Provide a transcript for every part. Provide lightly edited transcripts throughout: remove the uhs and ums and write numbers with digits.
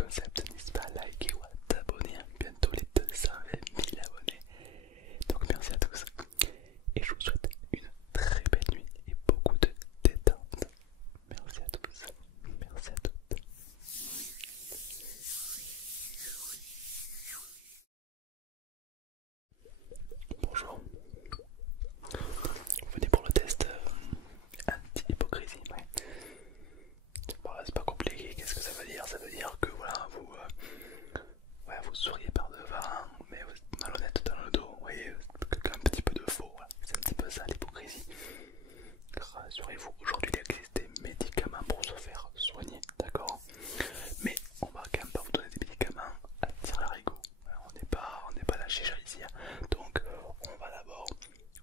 concept, n'hésite pas à liker ou à t'abonner. Bientôt les 220 000 abonnés. Donc merci à tous. Et je vous souhaite une très belle nuit et beaucoup de détente. Merci à tous. Merci à toutes. Bonjour. Venez pour le test anti-hypocrisie. Ouais. Bon, c'est pas compliqué, qu'est-ce que ça veut dire? Ça veut dire que voilà, ouais, vous souriez par devant, mais vous êtes malhonnête dans le dos. Vous voyez, un petit peu de faux. Voilà. C'est un petit peu ça l'hypocrisie. Rassurez-vous, aujourd'hui il existe des médicaments pour se faire soigner, d'accord? Mais on va quand même pas vous donner des médicaments à tirer l'arigot. On n'est pas la chicha ici. Hein. Donc on va d'abord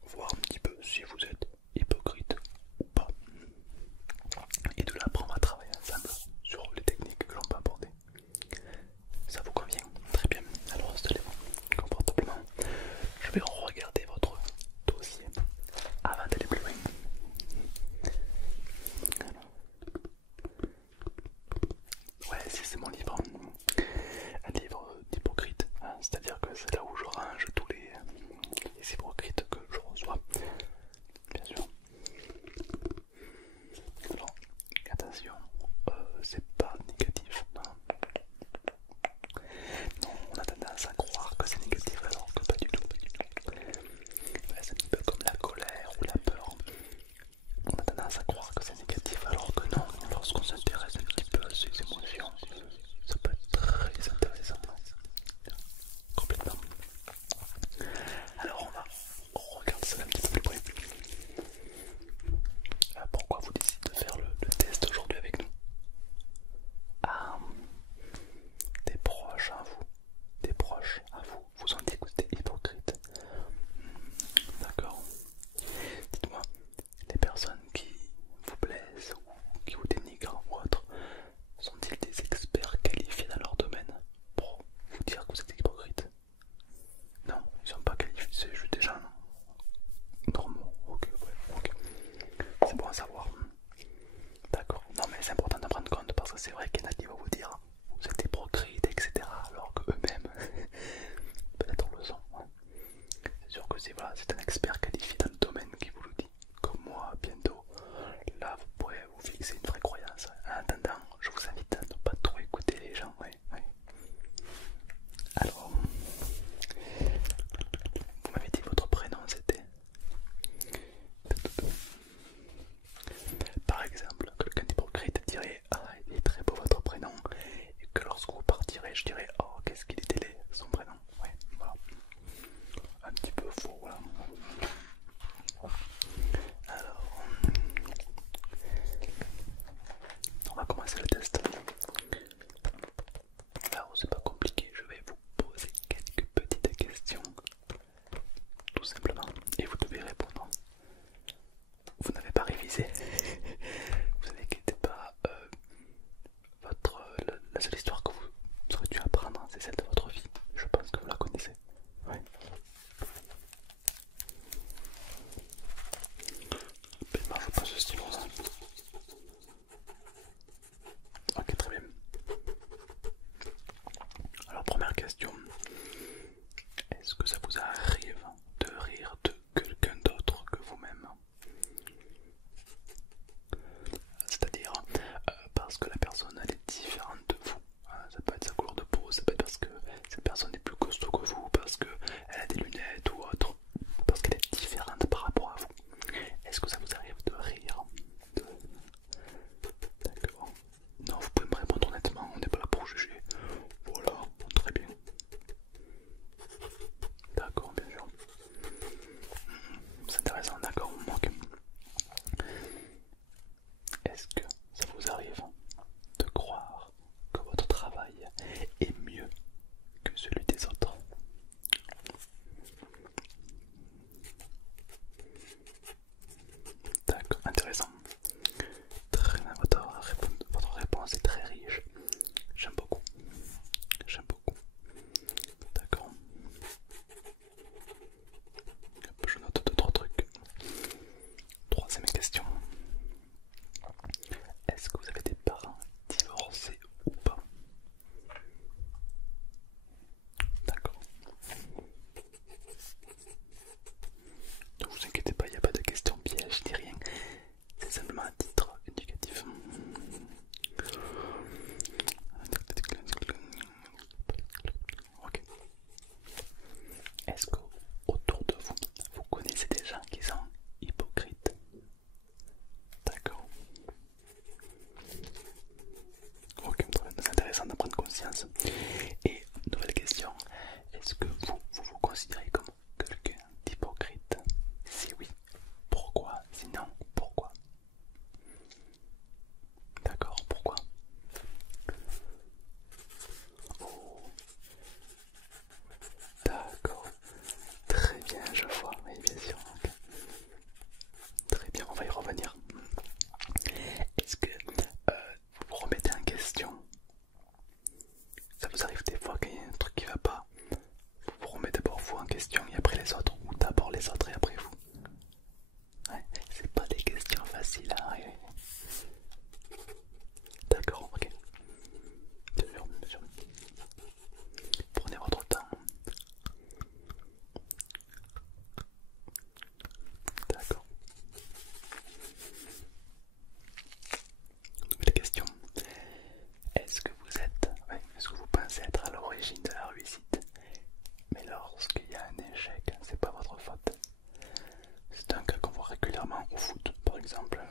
voir un petit peu si vous êtes hypocrite ou pas. Et de là après on va travailler ensemble sur les techniques que l'on peut aborder. Ça vous convient? Très bien. Alors installez-vous confortablement. Je vais regarder votre dossier avant d'aller plus loin. Ouais, si c'est mon livre, un livre d'hypocrite, hein, c'est-à-dire que c'est là où je range tous les hypocrites que je reçois, bien sûr. Alors, attention, c'est pas négatif, non. Non, on a tendance à croire que c'est négatif alors que pas du tout, pas du tout. Ouais, c'est un petit peu comme la colère ou la peur. On a tendance à croire que c'est négatif alors que non, lorsqu'on s'intéresse un petit peu à ces émotions, ça peut être très intéressant. Complètement. Alors on regarde ça un petit peu plus près. Pourquoi vous décidez de faire le test aujourd'hui avec nous? Ah, des proches à vous, vous ont dit que c'était hypocrite. D'accord. Dites-moi, les personnes qui vous blessent ou qui vous dénigrent ou autres, sont-ils des experts qualifiés dans leur domaine pour vous dire que vous êtes hypocrite? Non, ils sont pas qualifiés, c'est juste des gens normaux. Ok, ouais, ok. C'est bon à savoir. D'accord. Non mais c'est important d'en prendre compte parce que c'est vrai qu'il y en a qui vont vous dire vous êtes hypocrite, etc. Alors que eux-mêmes peut-être le sont. Ouais. C'est sûr que c'est voilà, c'est un expert qualifié dans le domaine qui vous le dit. Comme moi, bientôt, là vous pourrez vous fixer une vraie croyance. En attendant, je vous invite à ne pas trop écouter les gens. Ouais, ouais. Alors, vous m'avez dit votre prénom c'était? Par exemple, quelqu'un d'hypocrite dirait ah il est très beau votre prénom, et que lorsque vous partirez je dirais oh qu'est-ce qu'il était laid son prénom. Ouais, voilà. Un petit peu faux, voilà. Alors, on va commencer le test. Alors c'est pas compliqué, je vais vous poser quelques petites questions, tout simplement, et vous devez répondre. Vous n'avez pas révisé. Vous inquiétez pas. La seule histoire que vous aurez dû apprendre, c'est celle de votre vie. Je pense que vous la connaissez. Ouais. Ben, moi je passe ce stylo là.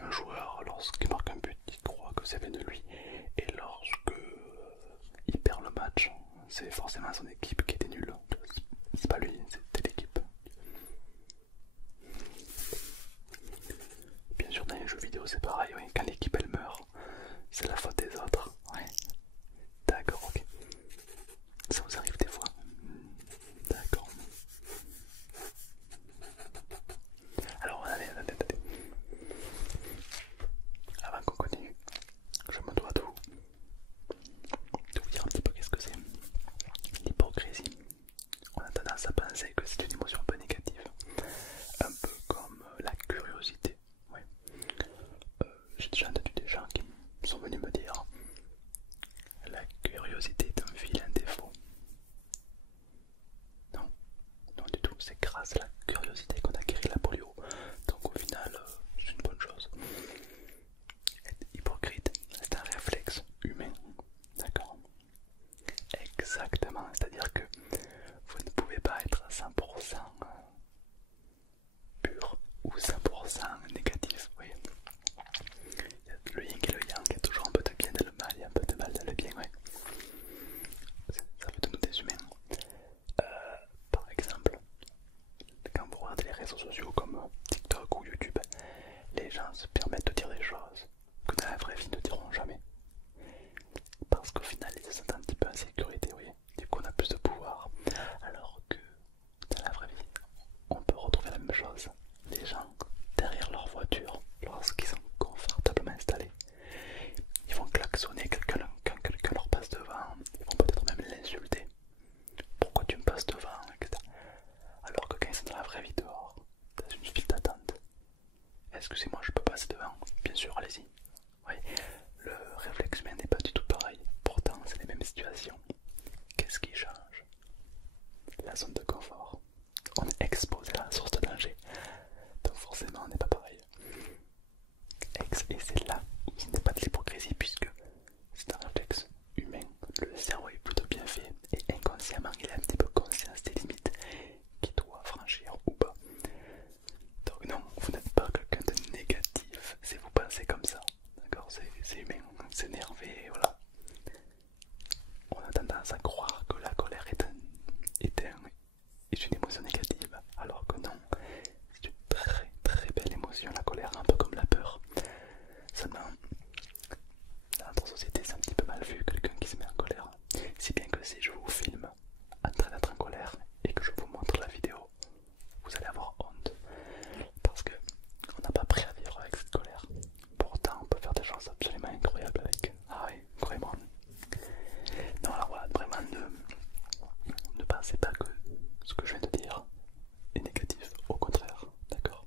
un joueur, lorsqu'il marque un but, il croit que ça vient de lui, et lorsque il perd le match, c'est forcément son équipe qui était nulle. C'est pas lui, c'était l'équipe. Bien sûr, dans les jeux vidéo, c'est pareil, oui. Quand l'équipe elle meurt, c'est la faute des autres. Ouais. D'accord, ok. Ça vous arrive des fois. D'accord. Alors, attendez. Avant qu'on continue, je me dois de vous dire un petit peu qu'est-ce que c'est. L'hypocrisie. On a tendance à penser que c'est une émotion un peu négative. Un peu comme la curiosité. Ouais. J'ai déjà entendu des gens qui sont venus me dire la curiosité est un vilain défaut. Non, non du tout, c'est grâce à la curiosité qu'on a guéri la polio. Donc au final, c'est une bonne chose. Être hypocrite, c'est un réflexe humain. D'accord? Exactement, c'est-à-dire que vous ne pouvez pas être à 100% pur ou 100% négatif. Oui. Il y a le yin et le yang, il y a toujours un peu de bien dans le mal, il y a un peu de mal dans le bien, ouais. Ça veut de nous des humains. Par exemple, quand vous regardez les réseaux sociaux comme TikTok ou YouTube, les gens se permettent de dire des choses que dans la vraie vie ne diront jamais. Parce qu'au final, ils se sentent un petit peu en sécurité, oui. Du coup, on a plus de pouvoir. Alors que dans la vraie vie, on peut retrouver la même chose. Les gens, derrière leur voiture, lorsqu'ils sont confortablement installés, ils vont klaxonner quand quelqu'un leur passe devant. Ils vont peut-être même l'insulter. Pourquoi tu me passes devant, etc. Alors que quand ils sont dans la vraie vie dehors, dans une file d'attente, excusez-moi, je peux passer devant? Bien sûr, allez-y. Oui, le réflexe humain n'est pas du tout pareil. Pourtant, c'est les mêmes situations. Qu'est-ce qui change? La zone de confort. On est exposé à la source de danger. Donc forcément, on n'est pas pareil. Et c'est là où il n'est pas de l'hypocrisie, puisque c'est un réflexe humain. Le cerveau est plutôt bien fait et inconsciemment, il a un petit peu conscience des limites qu'il doit franchir ou pas. Donc non, vous n'êtes pas quelqu'un de négatif, c'est vous pensez comme ça. D'accord, c'est humain, c'est énervé, voilà. On a tendance à croire que la colère est une émotion négative, alors que non, c'est une très très belle émotion, la colère, un peu comme la peur. Seulement, dans notre société, c'est un petit peu mal vu, quelqu'un qui se met en colère. Si bien que si je vous filme en train d'être en colère et que je vous montre la vidéo, vous allez avoir honte. Parce que on n'a pas appris à vivre avec cette colère. Pourtant, on peut faire des choses absolument incroyables avec. Ah oui, vraiment. Non, alors voilà, vraiment ne pensez pas que ce que je viens de dire est négatif. Au contraire, d'accord?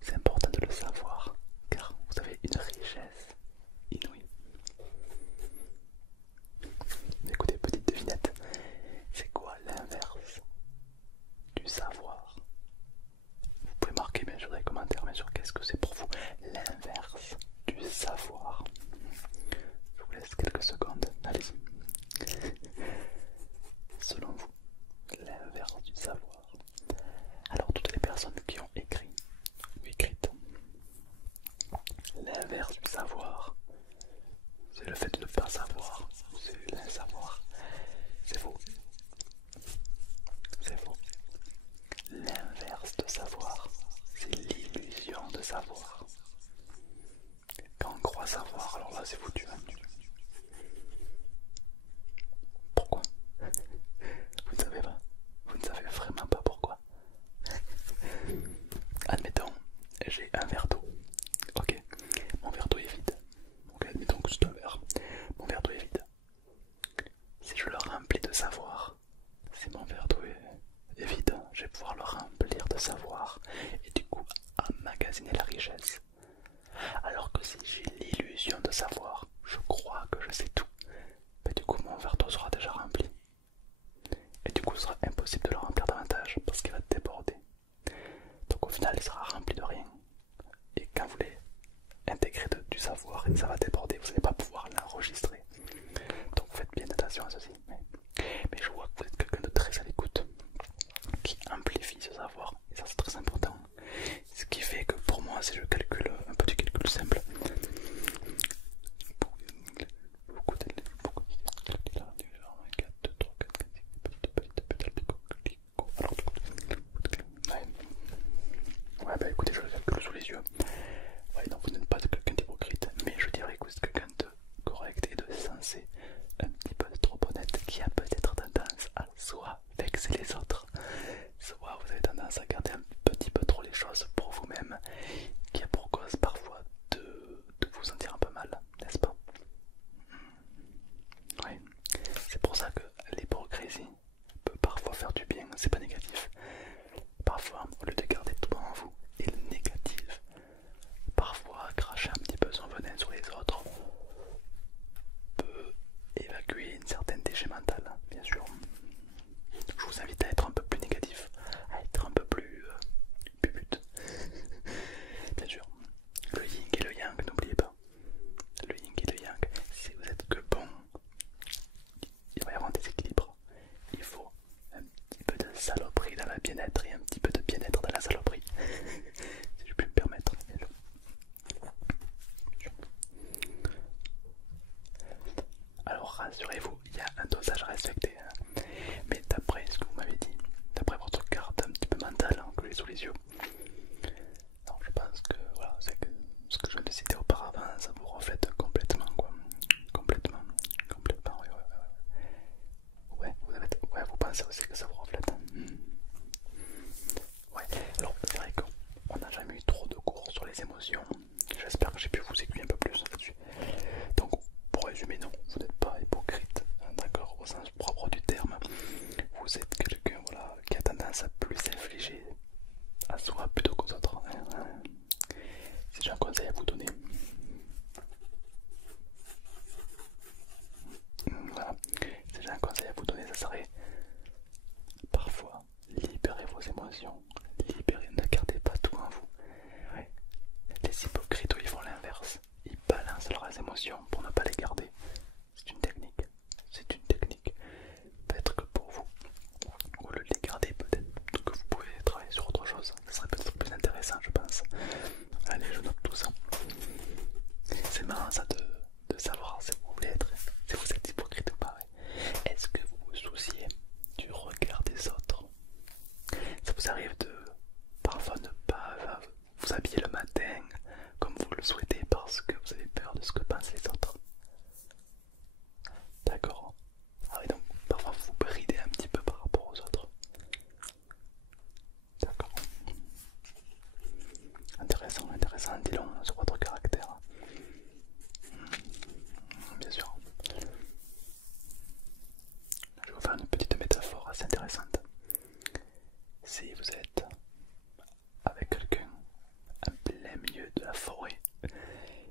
C'est important de le savoir, car vous avez une richesse inouïe. Écoutez, petite devinette, c'est quoi l'inverse du savoir? Vous pouvez marquer bien sûr dans les commentaires, bien sûr, qu'est-ce que c'est pour vous l'inverse du savoir? Je vous laisse quelques secondes, allez-y. Selon vous, l'inverse du savoir. Alors toutes les personnes qui ont écrit ou écrite l'inverse du savoir, c'est le fait de ne pas savoir, c'est l'insavoir. C'est faux. C'est faux. L'inverse de savoir, c'est l'illusion de savoir. Quand on croit savoir, alors là c'est foutu. Pourquoi? Vous ne savez pas. Vous ne savez vraiment pas pourquoi. Admettons, j'ai un verre d'eau. Ok, mon verre d'eau est vide. Ok, admettons que c'est un verre. Mon verre d'eau est vide. Si je le remplis de savoir, si mon verre d'eau est vide, je vais pouvoir le remplir de savoir et du coup emmagasiner la richesse. Alors que si j'ai l'illusion de savoir, je crois que je sais tout, mais du coup mon verre d'eau sera déjà rempli. Et du coup ce sera impossible de le remplir davantage parce qu'il va déborder. Donc au final il sera rempli de rien. Et quand vous voulez intégrer du savoir, ça va déborder, vous n'allez pas pouvoir l'enregistrer. Donc faites bien attention à ceci. Mais je vois que vous êtes quelqu'un de très à l'écoute, qui amplifie ce savoir, et ça c'est très important. Ce qui fait que pour moi, si je calcule un petit calcul plus simple. Ouais, bah écoutez, je le calcule sous les yeux. Ouais, donc vous n'êtes pas quelqu'un d'hypocrite, mais je dirais que vous êtes quelqu'un de correct et de sensé, un petit peu trop honnête, qui a peut-être tendance à soit vexer les autres, soit vous avez tendance à garder un petit peu trop les choses pour vous-même, qui a pour cause parfois de vous sentir un peu mal, n'est-ce pas? Oui, c'est pour ça que l'hypocrisie peut parfois faire du bien, c'est pas négatif. Parfois, au lieu de garder tout en vous et le négatif, parfois cracher un petit peu son venin sur les autres peut évacuer une certaine déchet mentale, bien sûr. Je vous invite à être un peu plus négatif, à être un peu plus pupute. Bien sûr, le yin et le yang, n'oubliez pas. Le yin et le yang, si vous êtes que bon, il va y avoir un déséquilibre. Il faut un petit peu de saloperie dans la bien-être et un petit peu de bien-être dans la saloperie. Si je puis me permettre. Alors rassurez-vous, il y a un dosage à respecter. Hein. Mais d'après ce que vous m'avez dit, d'après votre carte un petit peu mentale hein, que j'ai sous les yeux, alors je pense que voilà, c'est que ce que je viens de citer auparavant, ça vous reflète complètement quoi. Complètement, complètement, ouais, ouais, vous pensez aussi que ça vous reflète. Ouais, alors c'est vrai qu'on n'a jamais eu trop de cours sur les émotions. J'espère que j'ai pu vous aiguiller un peu plus là-dessus. Donc, pour résumer, non, vous n'êtes pas hypocrite, hein, d'accord, au sens propre du terme. Vous êtes quelqu'un voilà, qui a tendance à plus s'infliger à soi plutôt qu'aux autres. Hein. Si j'ai un conseil à vous donner, voilà, si j'ai un conseil à vous donner, ça serait parfois libérez vos émotions, libérez, ne gardez pas tout en vous. Ouais. Les hypocrites, ils font l'inverse, ils balancent leurs émotions pour ne pas les garder. C'est une technique, c'est une technique. Peut-être que pour vous, au lieu de les garder, peut-être que vous pouvez travailler sur autre chose. Ça serait peut-être plus intéressant, je pense. Allez, je note tout ça. C'est marrant ça de savoir si vous voulez être, si vous êtes hypocrite ou pas. Ouais. Est-ce que vous vous souciez du regard des autres? Ça vous arrive de parfois ne pas vous habiller le matin comme vous le souhaitez parce que vous avez peur de ce que pensent les autres? D'accord. Ah oui, donc parfois vous vous bridez un petit peu par rapport aux autres. D'accord. Intéressant, intéressant, dis long sur votre caractère. Bien sûr. Je vais vous faire une petite métaphore assez intéressante. Si vous êtes avec quelqu'un en plein milieu de la forêt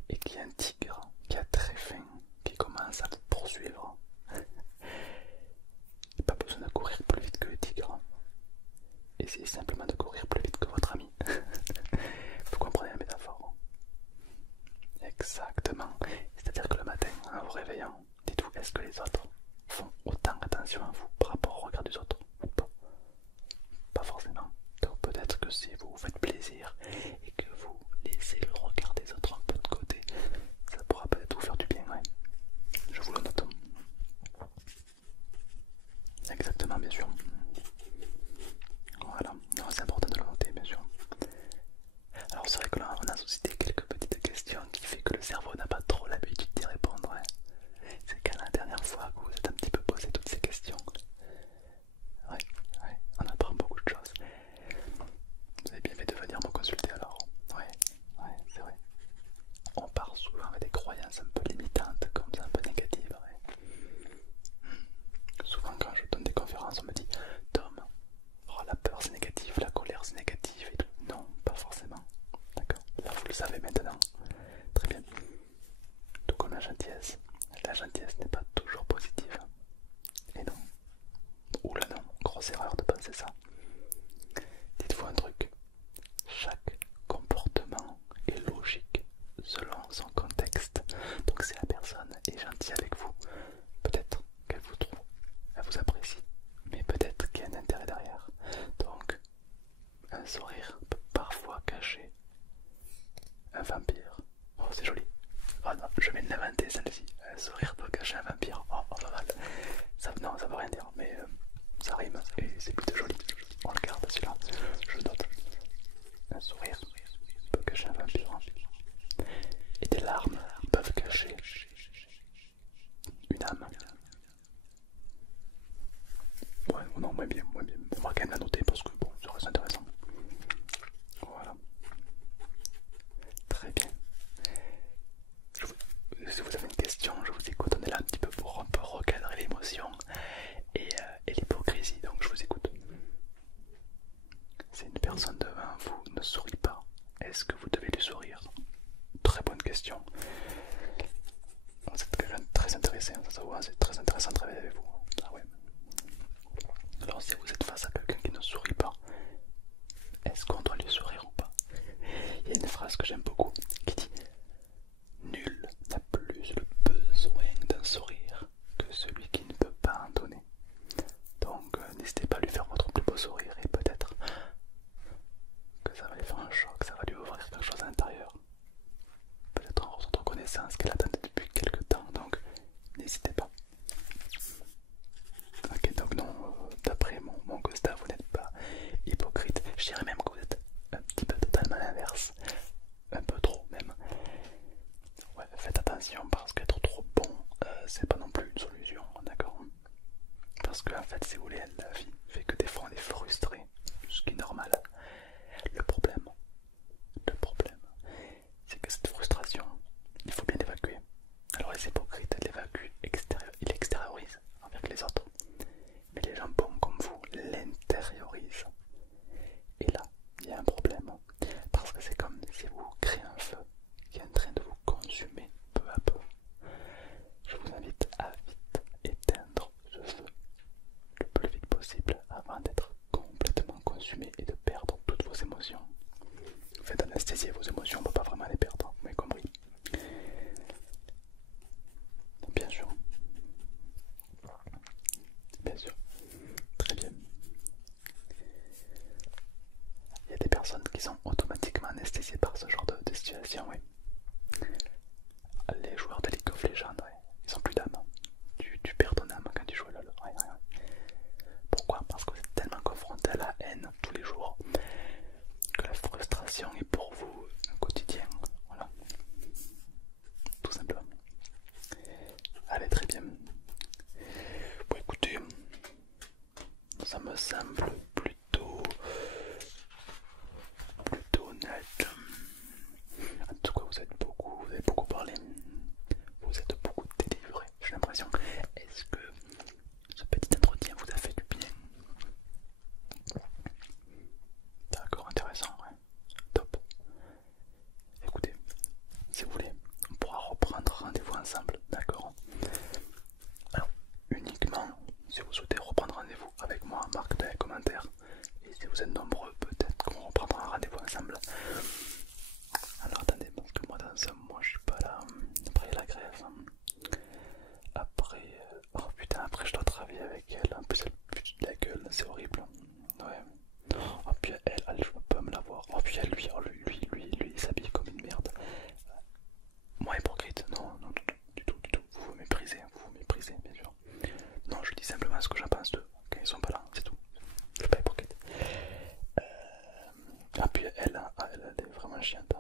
et qu'il y a un tigre qui a très faim, qui commence à vous poursuivre, il n'y a pas besoin de courir plus vite que le tigre. Essayez simplement de courir plus vite que votre ami. Vous comprenez la métaphore? Exactement. C'est-à-dire que le matin, en vous réveillant, dites-vous, est-ce que les autres font autant attention à vous par rapport au regard des autres ou pas? Pas forcément. Donc peut-être que si vous vous faites plaisir et que vous laissez le regard des autres un peu de côté, ça pourra peut-être vous faire du bien, ouais. Je vous le note. Exactement, bien sûr. Voilà, c'est important de le noter, bien sûr. Alors c'est vrai que là, on a suscité quelques petites questions qui fait que le cerveau n'a pas trop l'habitude d'y répondre. Ouais. C'est quand la dernière fois que vous êtes un petit peu posé toutes ces questions. Ouais, on apprend beaucoup de choses. Vous avez bien fait de venir me consulter alors. Ouais, c'est vrai. On part souvent avec des croyances un peu limitantes, comme ça, un peu négatives. Ouais. Souvent quand je donne des conférences, on me dit Tom, oh, la peur c'est négatif, la colère c'est négatif et tout. Non, pas forcément. D'accord. Là vous le savez maintenant. Très bien. Tout comme la gentillesse. La gentillesse n'est pas toujours positive. Et non. Oula non, grosse erreur de penser ça. Dites-vous un truc. Chaque comportement est logique selon son contexte. Donc si la personne est gentille avec vous, peut-être qu'elle vous trouve, elle vous apprécie, mais peut-être qu'il y a un intérêt derrière. Donc un sourire peut parfois cacher un vampire. cacher une âme. Ouais, non, moins bien, moins bien. On va quand même la noter parce que bon, ça reste intéressant. Voilà. Très bien. Si vous avez une question, je vous écoute. On est là un petit peu pour un peu recadrer l'émotion et l'hypocrisie, donc je vous écoute. Si une personne devant vous ne sourit pas, est-ce que vous devez lui sourire? Très bonne question. C'est quelqu'un de très intéressé, ça se voit, c'est très intéressant de travailler avec vous. Ah ouais. Alors si vous êtes face à quelqu'un qui ne sourit pas, est-ce qu'on doit lui sourire ou pas? Il y a une phrase que j'aime beaucoup qui dit: nul n'a plus le besoin d'un sourire que celui qui ne peut pas en donner. Donc n'hésitez pas à lui faire votre plus beau sourire et peut-être que ça va lui faire un choc, ça va lui ouvrir quelque chose à l'intérieur. Peut-être un ressort de reconnaissance qu'elle attend depuis quelques temps, donc n'hésitez pas. Ok, donc non, d'après mon constat, vous n'êtes pas hypocrite. Je dirais même que vous êtes un petit peu totalement l'inverse. Un peu trop même. Ouais, faites attention parce qu'être trop bon, c'est pas non plus une solution, d'accord? Parce que en fait, si vous voulez, la vie fait que des fois on est frustré, ce qui est normal. Le problème, c'est que cette frustration, il faut bien l'évacuer. Alors les hypocrites l'évacuent, ils l'extériorisent avec les autres. Mais les gens bons comme vous l'intériorisent. Et là, il y a un problème. Parce que c'est comme si vous créez un feu qui est en train de vous consumer peu à peu. Je vous invite à vite éteindre ce feu le plus vite possible avant d'être complètement consumé et de perdre toutes vos émotions. Faites anesthésier vos émotions, on ne peut pas vraiment les perdre, vous m'avez compris. Bien sûr. Bien sûr. Très bien. Il y a des personnes qui sont automatiquement anesthésiées par ce genre de situation, oui. Les joueurs de League of Legends, ouais, ils ont plus d'âme. Tu perds ton âme quand tu joues à LoL. Ouais, ouais, ouais. Pourquoi? Parce que vous êtes tellement confronté à la haine tous les jours que la frustration est pour vous un quotidien. Voilà. Tout simplement. Allez, très bien. Bon, écoutez, ça me semble plutôt honnête. En tout cas, vous avez beaucoup parlé. Vous êtes beaucoup délivré, j'ai l'impression. Est-ce que ce petit entretien vous a fait du bien? D'accord, intéressant, ouais. Top. Écoutez, si vous voulez, on pourra reprendre rendez-vous ensemble, d'accord? Alors, uniquement si vous souhaitez reprendre rendez-vous avec moi, marquez dans les commentaires. Et si vous êtes nombreux, peut-être qu'on reprendra un rendez-vous ensemble. Alors attendez, parce que moi dans un mois je suis pas là. Après la grève. Après, oh putain, après je dois travailler avec elle. En plus elle pue de la gueule, c'est horrible. Ouais. Oh puis elle, je peux pas me la voir. Oh puis elle, lui, il s'habille comme une merde. Moi hypocrite, non, du tout. Vous vous méprisez, bien sûr. Non, je dis simplement ce que j'en pense d'eux. Quand ils sont pas là, c'est tout. Je suis pas hypocrite. Ah puis elle est vraiment chiante.